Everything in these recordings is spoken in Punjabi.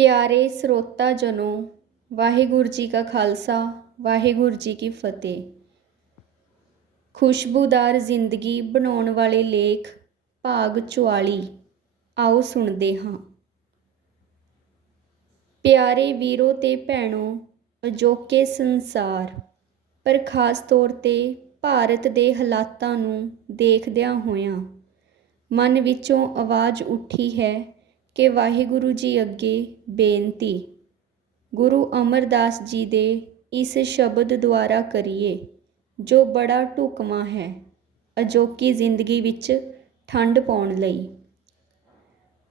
ਪਿਆਰੇ ਸਰੋਤਾ ਜਨੋ, ਵਾਹਿਗੁਰੂ ਜੀ ਕਾ ਖਾਲਸਾ, ਵਾਹਿਗੁਰੂ ਜੀ ਕੀ ਫਤਿਹ। ਖੁਸ਼ਬੂਦਾਰ ਜ਼ਿੰਦਗੀ ਬਣਾਉਣ ਵਾਲੇ ਲੇਖ, ਭਾਗ 44 ਆਓ ਸੁਣਦੇ ਹਾਂ। ਪਿਆਰੇ ਵੀਰੋ ਤੇ ਭੈਣੋ, ਅਜੋਕੇ ਸੰਸਾਰ। ਪਰ ਖਾਸ ਤੌਰ ਤੇ ਭਾਰਤ ਦੇ ਹਾਲਾਤਾਂ ਨੂੰ ਦੇਖਦਿਆਂ ਹੋਇਆਂ, ਮਨ ਵਿੱਚੋਂ ਆਵਾਜ਼ ਉੱਠੀ ਹੈ ਕਿ ਵਾਹਿਗੁਰੂ ਜੀ ਅੱਗੇ ਬੇਨਤੀ, ਗੁਰੂ ਅਮਰਦਾਸ ਜੀ ਦੇ ਇਸ ਸ਼ਬਦ ਦੁਆਰਾ ਕਰੀਏ, ਜੋ ਬੜਾ ਢੁਕਵਾਂ ਹੈ, ਅਜੋਕੀ ਜ਼ਿੰਦਗੀ ਵਿੱਚ ਠੰਡ ਪਾਉਣ ਲਈ।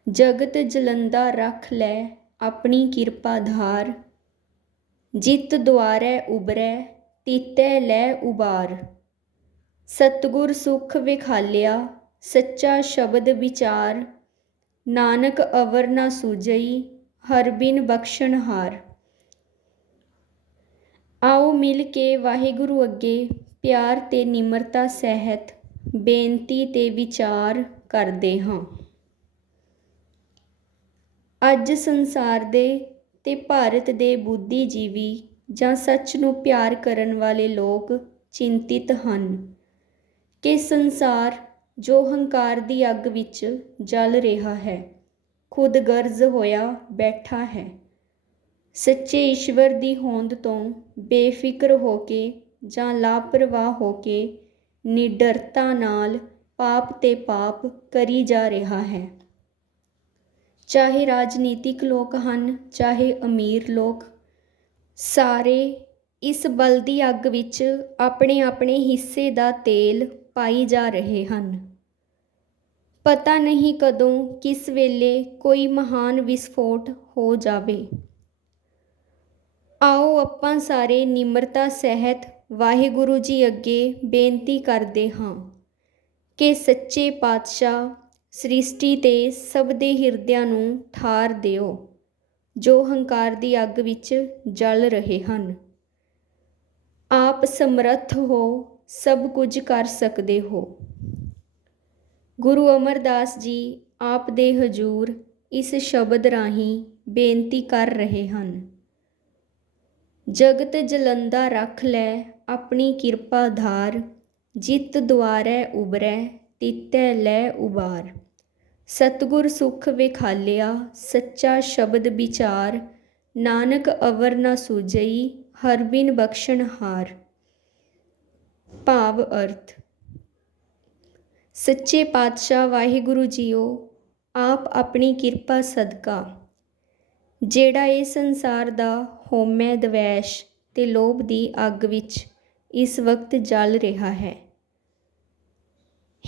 ਜਗਤ ਜਲੰਦਾ ਰੱਖ ਲੈ ਆਪਣੀ ਕਿਰਪਾ ਧਾਰ, ਜਿਤ ਦੁਆਰੈ ਉਬਰੈ, ਤੀਤੈ ਲੈ ਉਬਾਰ। ਸਤਗੁਰ ਸੁਖ ਵਿਖਾਲਿਆ, ਸੱਚਾ ਸ਼ਬਦ ਵਿਚਾਰ ਨਾਨਕ ਅਵਰ ਨਾ ਸੂਝਈ ਹਰ ਬਿਨ ਬਖਸ਼ਣ ਆਓ ਮਿਲ ਕੇ ਵਾਹਿਗੁਰੂ ਅੱਗੇ, ਪਿਆਰ ਤੇ ਨਿਮਰਤਾ ਸਹਿਤ, ਬੇਨਤੀ ਤੇ ਵਿਚਾਰ ਕਰਦੇ ਹਾਂ। ਅੱਜ ਸੰਸਾਰ ਦੇ ਤੇ ਭਾਰਤ ਦੇ ਬੁੱਧੀਜੀਵੀ ਜਾਂ ਸੱਚ ਨੂੰ ਪਿਆਰ ਕਰਨ ਵਾਲੇ ਲੋਕ ਚਿੰਤਿਤ ਹਨ ਕਿ ਸੰਸਾਰ ਜੋ ਹੰਕਾਰ ਦੀ ਅੱਗ ਵਿੱਚ ਜਲ ਰਿਹਾ ਹੈ, ਖੁਦ ਗਰਜ਼ ਹੋਇਆ ਬੈਠਾ ਹੈ। ਸੱਚੇ ਈਸ਼ਵਰ ਦੀ ਹੋਂਦ ਤੋਂ ਬੇਫਿਕਰ ਹੋ ਕੇ ਜਾਂ ਲਾਪਰਵਾਹ ਹੋ ਕੇ ਨਿਡਰਤਾ ਨਾਲ ਪਾਪ ਤੇ ਪਾਪ ਕਰੀ ਜਾ ਰਿਹਾ ਹੈ। ਚਾਹੇ ਰਾਜਨੀਤਿਕ ਲੋਕ ਹਨ, ਚਾਹੇ ਅਮੀਰ ਲੋਕ, ਸਾਰੇ ਇਸ ਬਲਦੀ ਅੱਗ ਵਿੱਚ ਆਪਣੇ ਆਪਣੇ ਹਿੱਸੇ ਦਾ ਤੇਲ ਪਾਈ ਜਾ ਰਹੇ ਹਨ। ਪਤਾ ਨਹੀਂ ਕਦੋਂ, ਕਿਸ ਵੇਲੇ ਕੋਈ ਮਹਾਨ ਵਿਸਫੋਟ ਹੋ ਜਾਵੇ। ਆਓ ਆਪਾਂ ਸਾਰੇ ਨਿਮਰਤਾ ਸਹਿਤ ਵਾਹਿਗੁਰੂ ਜੀ ਅੱਗੇ ਬੇਨਤੀ ਕਰਦੇ ਹਾਂ ਕਿ ਸੱਚੇ ਪਾਤਸ਼ਾਹ ਸ੍ਰਿਸ਼ਟੀ ਤੇ ਸਭ ਦੇ ਹਿਰਦਿਆਂ ਨੂੰ ਠਾਰ ਦਿਓ, ਜੋ ਹੰਕਾਰ ਦੀ ਅੱਗ ਵਿੱਚ ਜਲ ਰਹੇ ਹਨ। ਆਪ ਸਮਰੱਥ ਹੋ, ਸਭ ਕੁਝ ਕਰ ਸਕਦੇ ਹੋ। ਗੁਰੂ ਅਮਰਦਾਸ ਜੀ, ਆਪ ਦੇ ਹਜੂਰ ਇਸ ਸ਼ਬਦ ਰਾਹੀਂ ਬੇਨਤੀ ਕਰ ਰਹੇ ਹਨ। ਜਗਤ ਜਲੰਦਾ ਰੱਖ ਲੈ, ਆਪਣੀ ਕਿਰਪਾ ਧਾਰ। ਜਿਤ ਦੁਆਰੈ ਉਬਰੈ, ਤਿਤੈ ਲੈ ਉਬਾਰ। ਸਤਗੁਰ ਸੁਖ ਵਿਖਾਲਿਆ, ਸੱਚਾ ਸ਼ਬਦ ਵਿਚਾਰ। ਨਾਨਕ ਅਵਰ ਨਾ ਸੂਝਈ, ਹਰ ਬਿਨ ਬਖਸ਼ਣ ਹਾਰ। ਭਾਵ ਅਰਥ ਸੱਚੇ ਪਾਤਸ਼ਾਹ ਵਾਹਿਗੁਰੂ ਜੀਓ, ਆਪ ਆਪਣੀ ਕਿਰਪਾ ਸਦਕਾ। ਜਿਹੜਾ ਇਹ ਸੰਸਾਰ ਦਾ ਹੋਮੈ ਦਵੈਸ਼ ਤੇ ਲੋਭ ਦੀ ਅੱਗ ਵਿੱਚ ਇਸ ਵਕਤ ਜਲ ਰਿਹਾ ਹੈ।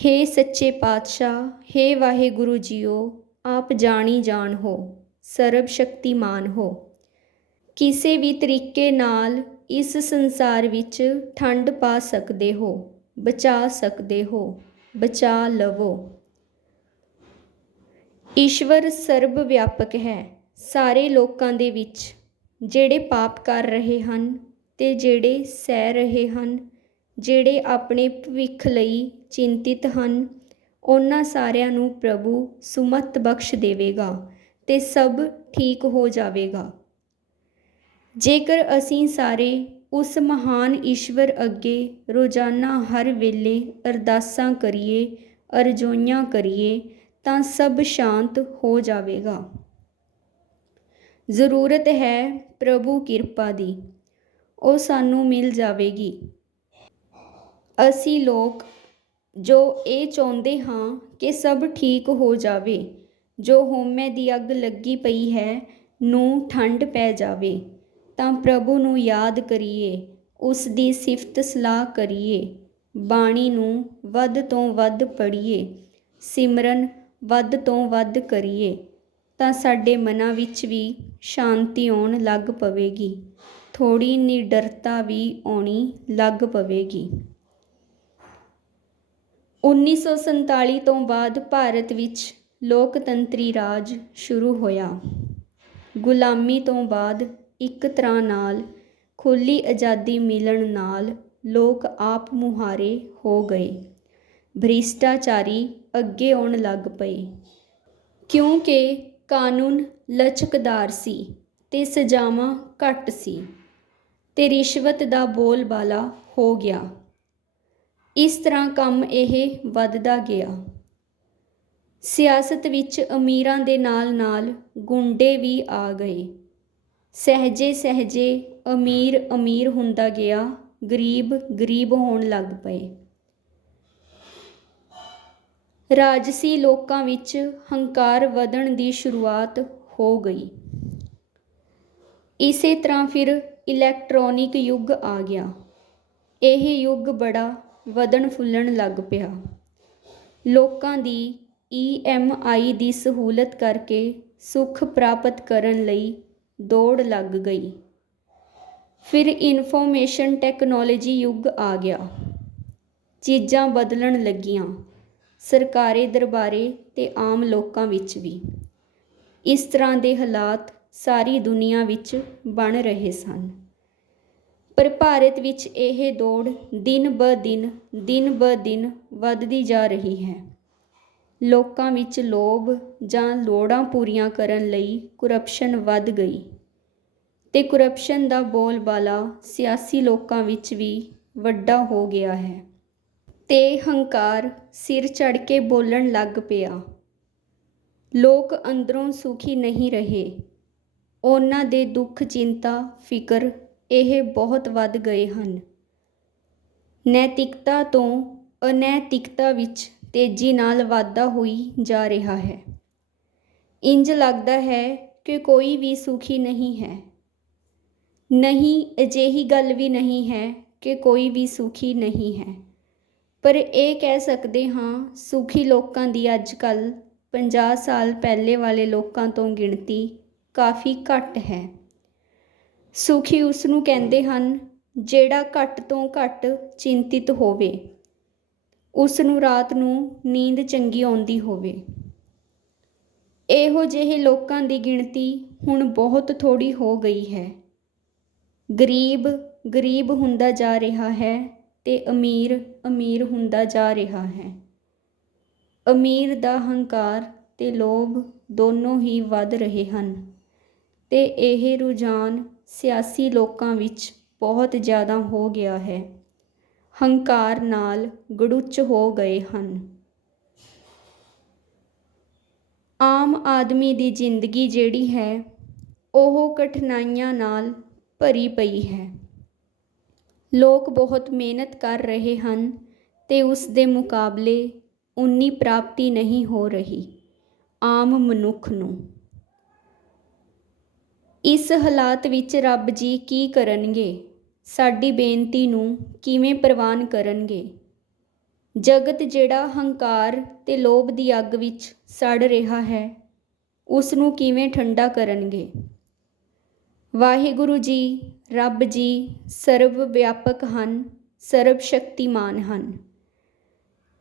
ਹੇ ਸੱਚੇ ਪਾਤਸ਼ਾਹ, ਹੇ ਵਾਹਿਗੁਰੂ ਜੀਓ, ਆਪ ਜਾਣੀ ਜਾਣ ਹੋ, ਸਰਬ ਸ਼ਕਤੀਮਾਨ ਹੋ। ਕਿਸੇ ਵੀ ਤਰੀਕੇ ਨਾਲ ਇਸ ਸੰਸਾਰ ਵਿੱਚ ਠੰਡ ਪਾ ਸਕਦੇ ਹੋ, ਬਚਾ ਸਕਦੇ ਹੋ। ਬਚਾ ਲਵੋ। ਈਸ਼ਵਰ ਸਰਬ ਵਿਆਪਕ ਹੈ ਸਾਰੇ ਲੋਕਾਂ ਦੇ ਵਿੱਚ। ਜਿਹੜੇ ਪਾਪ ਕਰ ਰਹੇ ਹਨ ਤੇ ਜਿਹੜੇ ਸਹਿ ਰਹੇ ਹਨ, ਜਿਹੜੇ ਆਪਣੇ ਭਵਿੱਖ ਲਈ ਚਿੰਤਿਤ ਹਨ, ਉਹਨਾਂ ਸਾਰਿਆਂ ਨੂੰ ਪ੍ਰਭੂ ਸੁਮਤ ਬਖਸ਼ ਦੇਵੇਗਾ ਤੇ ਸਭ ਠੀਕ ਹੋ ਜਾਵੇਗਾ। ਜੇਕਰ ਅਸੀਂ ਸਾਰੇ ਉਸ ਮਹਾਨ ਈਸ਼ਵਰ ਅੱਗੇ ਰੋਜ਼ਾਨਾ ਹਰ ਵੇਲੇ ਅਰਦਾਸਾਂ ਕਰੀਏ, ਅਰਜ਼ੋਈਆਂ ਕਰੀਏ, ਤਾਂ ਸਭ ਸ਼ਾਂਤ ਹੋ ਜਾਵੇਗਾ। ਜ਼ਰੂਰਤ ਹੈ ਪ੍ਰਭੂ ਕਿਰਪਾ ਦੀ। ਉਹ ਸਾਨੂੰ ਮਿਲ ਜਾਵੇਗੀ। ਅਸੀਂ ਲੋਕ ਜੋ ਇਹ ਚਾਹੁੰਦੇ ਹਾਂ ਕਿ ਸਭ ਠੀਕ ਹੋ ਜਾਵੇ, ਜੋ ਹੋਮੇ ਦੀ ਅੱਗ ਲੱਗੀ ਪਈ ਹੈ, ਨੂੰ ਠੰਡ ਪੈ ਜਾਵੇ। ਤਾਂ ਪ੍ਰਭੂ ਨੂੰ ਯਾਦ ਕਰੀਏ, ਉਸ ਦੀ ਸਿਫਤ ਸਲਾਹ ਕਰੀਏ, ਬਾਣੀ ਨੂੰ ਵੱਧ ਤੋਂ ਵੱਧ ਪੜ੍ਹੀਏ, ਸਿਮਰਨ ਵੱਧ ਤੋਂ ਵੱਧ ਕਰੀਏ, ਤਾਂ ਸਾਡੇ ਮਨਾਂ ਵਿੱਚ ਵੀ ਸ਼ਾਂਤੀ ਆਉਣ ਲੱਗ ਪਵੇਗੀ ਥੋੜੀ ਨਿਡਰਤਾ ਵੀ ਆਉਣੀ ਲੱਗ ਪਵੇਗੀ। 1947 ਤੋਂ ਬਾਅਦ ਭਾਰਤ ਵਿੱਚ ਲੋਕਤੰਤਰੀ ਰਾਜ ਸ਼ੁਰੂ ਹੋਇਆ। ਗੁਲਾਮੀ ਤੋਂ ਬਾਅਦ ਇੱਕ ਤਰ੍ਹਾਂ ਨਾਲ ਖੁੱਲ੍ਹੀ ਆਜ਼ਾਦੀ ਮਿਲਣ ਨਾਲ ਲੋਕ ਆਪ ਮੁਹਾਰੇ ਹੋ ਗਏ। ਭ੍ਰਿਸ਼ਟਾਚਾਰੀ ਅੱਗੇ ਆਉਣ ਲੱਗ ਪਏ। ਕਿਉਂਕਿ ਕਾਨੂੰਨ ਲਚਕਦਾਰ ਸੀ ਤੇ ਸਜ਼ਾਵਾਂ ਘੱਟ ਸੀ ਤੇ ਰਿਸ਼ਵਤ ਦਾ ਬੋਲਬਾਲਾ ਹੋ ਗਿਆ। ਇਸ ਤਰ੍ਹਾਂ ਕੰਮ ਇਹ ਵੱਧਦਾ ਗਿਆ। ਸਿਆਸਤ ਵਿੱਚ ਅਮੀਰਾਂ ਦੇ ਨਾਲ-ਨਾਲ ਗੁੰਡੇ ਵੀ ਆ ਗਏ। ਸਹਿਜੇ ਸਹਿਜੇ ਅਮੀਰ ਅਮੀਰ ਹੁੰਦਾ ਗਿਆ, ਗਰੀਬ ਗਰੀਬ ਹੋਣ ਲੱਗ ਪਏ। ਰਾਜਸੀ ਲੋਕਾਂ ਵਿੱਚ ਹੰਕਾਰ ਵਧਣ ਦੀ ਸ਼ੁਰੂਆਤ ਹੋ ਗਈ। ਇਸੇ ਤਰ੍ਹਾਂ ਫਿਰ ਇਲੈਕਟ੍ਰੋਨਿਕ ਯੁੱਗ ਆ ਗਿਆ। ਇਹ ਯੁੱਗ ਬੜਾ ਵਧਣ ਫੁੱਲਣ ਲੱਗ ਪਿਆ। ਲੋਕਾਂ ਦੀ ਈਐਮਆਈ ਦੀ ਸਹੂਲਤ ਕਰਕੇ ਸੁੱਖ ਪ੍ਰਾਪਤ ਕਰਨ ਲਈ ਦੌੜ ਲੱਗ ਗਈ। ਫਿਰ ਇਨਫੋਰਮੇਸ਼ਨ ਟੈਕਨੋਲੋਜੀ ਯੁੱਗ ਆ ਗਿਆ। ਚੀਜ਼ਾਂ ਬਦਲਣ ਲੱਗੀਆਂ, ਸਰਕਾਰੀ ਦਰਬਾਰੇ ਤੇ ਆਮ ਲੋਕਾਂ ਵਿੱਚ ਵੀ। ਇਸ ਤਰ੍ਹਾਂ ਦੇ ਹਾਲਾਤ ਸਾਰੀ ਦੁਨੀਆ ਵਿੱਚ ਬਣ ਰਹੇ ਸਨ। ਪਰ ਭਾਰਤ ਵਿੱਚ ਇਹ ਦੌੜ ਦਿਨ ਬ ਦਿਨ ਦਿਨ ਬ ਦਿਨ ਵੱਧਦੀ ਜਾ ਰਹੀ ਹੈ। ਲੋਕਾਂ ਵਿੱਚ ਲੋਭ ਜਾਂ ਲੋੜਾਂ ਪੂਰੀਆਂ ਕਰਨ ਲਈ ਕਰਪਸ਼ਨ ਵੱਧ ਗਈ। ਅਤੇ ਕਰਪਸ਼ਨ ਦਾ ਬੋਲਬਾਲਾ ਸਿਆਸੀ ਲੋਕਾਂ ਵਿੱਚ ਵੀ ਵੱਡਾ ਹੋ ਗਿਆ ਹੈ। ਅਤੇ ਹੰਕਾਰ ਸਿਰ ਚੜ੍ਹ ਕੇ ਬੋਲਣ ਲੱਗ ਪਿਆ। ਲੋਕ ਅੰਦਰੋਂ ਸੁਖੀ ਨਹੀਂ ਰਹੇ। ਉਹਨਾਂ ਦੇ ਦੁੱਖ, ਚਿੰਤਾ, ਫਿਕਰ ਇਹ ਬਹੁਤ ਵੱਧ ਗਏ ਹਨ। ਨੈਤਿਕਤਾ ਤੋਂ ਅਨੈਤਿਕਤਾ ਵਿੱਚ ਤੇਜ਼ੀ ਨਾਲ ਵਾਧਾ ਹੋਈ ਜਾ ਰਿਹਾ ਹੈ। ਇੰਜ ਲੱਗਦਾ ਹੈ ਕਿ ਕੋਈ ਵੀ ਸੁਖੀ ਨਹੀਂ ਹੈ। ਨਹੀਂ, ਅਜਿਹੀ ਗੱਲ ਵੀ ਨਹੀਂ ਹੈ ਕਿ ਕੋਈ ਵੀ ਸੁਖੀ ਨਹੀਂ ਹੈ। ਪਰ ਇਹ ਕਹਿ ਸਕਦੇ ਹਾਂ, ਸੁਖੀ ਲੋਕਾਂ ਦੀ ਅੱਜ ਕੱਲ 50 ਸਾਲ ਪਹਿਲੇ ਵਾਲੇ ਲੋਕਾਂ ਤੋਂ ਗਿਣਤੀ ਕਾਫੀ ਘੱਟ ਹੈ। ਸੁਖੀ ਉਸ ਨੂੰ ਕਹਿੰਦੇ ਹਨ, ਜਿਹੜਾ ਘੱਟ ਤੋਂ ਘੱਟ ਚਿੰਤਿਤ ਹੋਵੇ। ਉਸ ਨੂੰ ਰਾਤ ਨੂੰ ਨੀਂਦ ਚੰਗੀ ਆਉਂਦੀ ਹੋਵੇ। ਇਹੋ ਜਿਹੇ ਲੋਕਾਂ ਦੀ ਗਿਣਤੀ ਹੁਣ ਬਹੁਤ ਥੋੜੀ ਹੋ ਗਈ ਹੈ। ਗਰੀਬ ਗਰੀਬ ਹੁੰਦਾ ਜਾ ਰਿਹਾ ਹੈ ਤੇ ਅਮੀਰ ਅਮੀਰ ਹੁੰਦਾ ਜਾ ਰਿਹਾ ਹੈ। ਅਮੀਰ ਦਾ ਹੰਕਾਰ ਤੇ ਲੋਭ ਦੋਨੋਂ ਹੀ ਵੱਧ ਰਹੇ ਹਨ ਤੇ ਇਹ ਰੁਝਾਨ ਸਿਆਸੀ ਲੋਕਾਂ ਵਿੱਚ ਬਹੁਤ ਜ਼ਿਆਦਾ ਹੋ ਗਿਆ ਹੈ। ਹੰਕਾਰ ਨਾਲ ਗੜੁੱਚ ਹੋ ਗਏ ਹਨ। ਆਮ ਆਦਮੀ ਦੀ ਜ਼ਿੰਦਗੀ ਜਿਹੜੀ ਹੈ, ਉਹ ਕਠਿਨਾਈਆਂ ਨਾਲ ਭਰੀ ਪਈ ਹੈ। ਲੋਕ ਬਹੁਤ ਮਿਹਨਤ ਕਰ ਰਹੇ ਹਨ ਤੇ ਉਸ ਦੇ ਮੁਕਾਬਲੇ ਉਨੀ ਪ੍ਰਾਪਤੀ ਨਹੀਂ ਹੋ ਰਹੀ, ਆਮ ਮਨੁੱਖ ਨੂੰ। ਇਸ ਹਾਲਾਤ ਵਿੱਚ ਰੱਬ ਜੀ ਕੀ ਕਰਨਗੇ? ਸਾਡੀ ਬੇਨਤੀ ਨੂੰ ਕਿਵੇਂ ਪ੍ਰਵਾਨ ਕਰਨਗੇ? ਜਗਤ ਜਿਹੜਾ ਹੰਕਾਰ ਤੇ ਲੋਭ ਦੀ ਅੱਗ ਵਿੱਚ ਸੜ ਰਿਹਾ ਹੈ ਉਸ ਨੂੰ ਕਿਵੇਂ ਠੰਡਾ ਕਰਨਗੇ? ਵਾਹਿਗੁਰੂ ਜੀ, ਰੱਬ ਜੀ ਸਰਵ ਵਿਆਪਕ ਹਨ ਸਰਬ ਸ਼ਕਤੀਮਾਨ ਹਨ।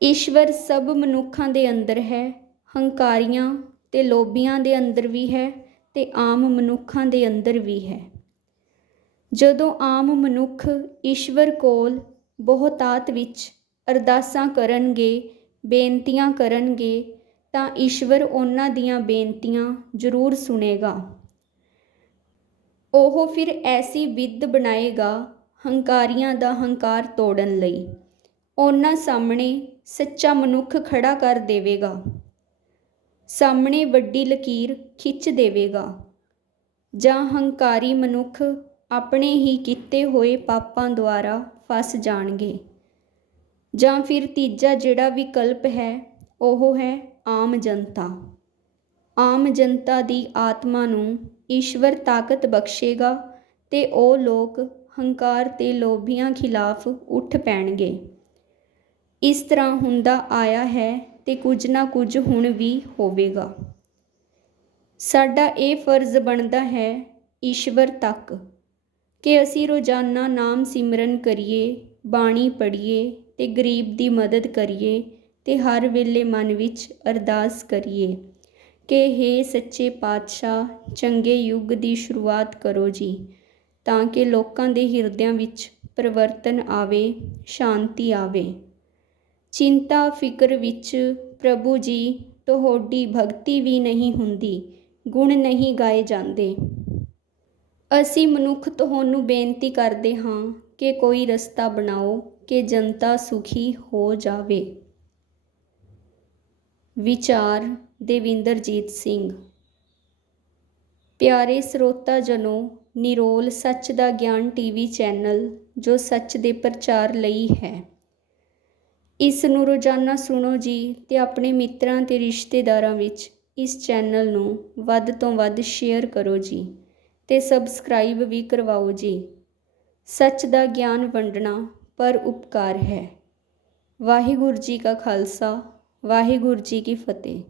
ਈਸ਼ਵਰ ਸਭ ਮਨੁੱਖਾਂ ਦੇ ਅੰਦਰ ਹੈ, ਹੰਕਾਰੀਆਂ ਤੇ ਲੋਭੀਆਂ ਦੇ ਅੰਦਰ ਵੀ ਹੈ ਤੇ ਆਮ ਮਨੁੱਖਾਂ ਦੇ ਅੰਦਰ ਵੀ ਹੈ। ਜਦੋਂ ਆਮ ਮਨੁੱਖ ਈਸ਼ਵਰ ਕੋਲ ਬਹੁਤਾਤ ਵਿੱਚ ਅਰਦਾਸਾਂ ਕਰਨਗੇ, ਬੇਨਤੀਆਂ ਕਰਨਗੇ, ਤਾਂ ਈਸ਼ਵਰ ਉਹਨਾਂ ਦੀਆਂ ਬੇਨਤੀਆਂ ਜ਼ਰੂਰ ਸੁਣੇਗਾ। ਉਹ ਫਿਰ ਐਸੀ ਵਿਦ ਬਣਾਏਗਾ ਹੰਕਾਰੀਆਂ ਦਾ ਹੰਕਾਰ ਤੋੜਨ ਲਈ। ਉਹਨਾਂ ਸਾਹਮਣੇ ਸੱਚਾ ਮਨੁੱਖ ਖੜਾ ਕਰ ਦੇਵੇਗਾ। ਸਾਹਮਣੇ ਵੱਡੀ ਲਕੀਰ ਖਿੱਚ ਦੇਵੇਗਾ। ਜਾਂ ਹੰਕਾਰੀ ਮਨੁੱਖ ਆਪਣੇ ਹੀ ਕੀਤੇ ਹੋਏ ਪਾਪਾਂ ਦੁਆਰਾ ਫਸ ਜਾਣਗੇ। ਜਾਂ ਫਿਰ ਤੀਜਾ ਜਿਹੜਾ ਵਿਕਲਪ ਹੈ, ਉਹ ਹੈ ਆਮ ਜਨਤਾ। ਆਮ ਜਨਤਾ ਦੀ ਆਤਮਾ ਨੂੰ ਈਸ਼ਵਰ ਤਾਕਤ ਬਖਸ਼ੇਗਾ ਤੇ ਉਹ ਲੋਕ ਹੰਕਾਰ ਤੇ ਲੋਭੀਆਂ ਖਿਲਾਫ ਉੱਠ ਪੈਣਗੇ। ਇਸ ਤਰ੍ਹਾਂ ਹੁੰਦਾ ਆਇਆ ਹੈ ਤੇ ਕੁਝ ਨਾ ਕੁਝ ਹੁਣ ਵੀ ਹੋਵੇਗਾ। ਸਾਡਾ ਇਹ ਫਰਜ਼ ਬਣਦਾ ਹੈ ਈਸ਼ਵਰ ਤੱਕ। ਕਿ ਅਸੀਂ ਰੋਜ਼ਾਨਾ ਨਾਮ ਸਿਮਰਨ ਕਰੀਏ, ਬਾਣੀ ਪੜ੍ਹੀਏ ਅਤੇ ਗਰੀਬ ਦੀ ਮਦਦ ਕਰੀਏ ਅਤੇ ਹਰ ਵੇਲੇ ਮਨ ਵਿੱਚ ਅਰਦਾਸ ਕਰੀਏ ਕਿ ਹੇ ਸੱਚੇ ਪਾਤਸ਼ਾਹ, ਚੰਗੇ ਯੁੱਗ ਦੀ ਸ਼ੁਰੂਆਤ ਕਰੋ ਜੀ, ਤਾਂ ਕਿ ਲੋਕਾਂ ਦੇ ਹਿਰਦਿਆਂ ਵਿੱਚ ਪਰਿਵਰਤਨ ਆਵੇ, ਸ਼ਾਂਤੀ ਆਵੇ। ਚਿੰਤਾ ਫਿਕਰ ਵਿੱਚ ਪ੍ਰਭੂ ਜੀ, ਤੁਹਾਡੀ ਭਗਤੀ ਵੀ ਨਹੀਂ ਹੁੰਦੀ, ਗੁਣ ਨਹੀਂ ਗਾਏ ਜਾਂਦੇ। ਅਸੀਂ ਮਨੁੱਖ ਤੁਹਾਨੂੰ ਬੇਨਤੀ ਕਰਦੇ ਹਾਂ ਕਿ ਕੋਈ ਰਸਤਾ ਬਣਾਓ ਕਿ ਜਨਤਾ ਸੁਖੀ ਹੋ ਜਾਵੇ। ਵਿਚਾਰ ਦੇਵਿੰਦਰਜੀਤ ਸਿੰਘ। ਪਿਆਰੇ ਸਰੋਤਾ ਜਨੋ ਨਿਰੋਲ ਸੱਚ ਦਾ ਗਿਆਨ ਟੀਵੀ ਚੈਨਲ, ਜੋ ਸੱਚ ਦੇ ਪ੍ਰਚਾਰ ਲਈ ਹੈ। ਇਸ ਨੂੰ ਰੋਜ਼ਾਨਾ ਸੁਣੋ ਜੀ ਤੇ ਆਪਣੇ ਮਿੱਤਰਾਂ ਤੇ ਰਿਸ਼ਤੇਦਾਰਾਂ ਵਿੱਚ ਇਸ ਚੈਨਲ ਨੂੰ ਵੱਧ ਤੋਂ ਵੱਧ ਸ਼ੇਅਰ ਕਰੋ ਜੀ। ਤੇ ਸਬਸਕ੍ਰਾਈਬ ਵੀ ਕਰਵਾਓ ਜੀ। ਸੱਚ ਦਾ ਗਿਆਨ ਵੰਡਣਾ ਪਰ ਉਪਕਾਰ ਹੈ। ਵਾਹਿਗੁਰੂ ਜੀ ਕਾ ਖਾਲਸਾ, ਵਾਹਿਗੁਰੂ ਜੀ ਕੀ ਫਤਿਹ।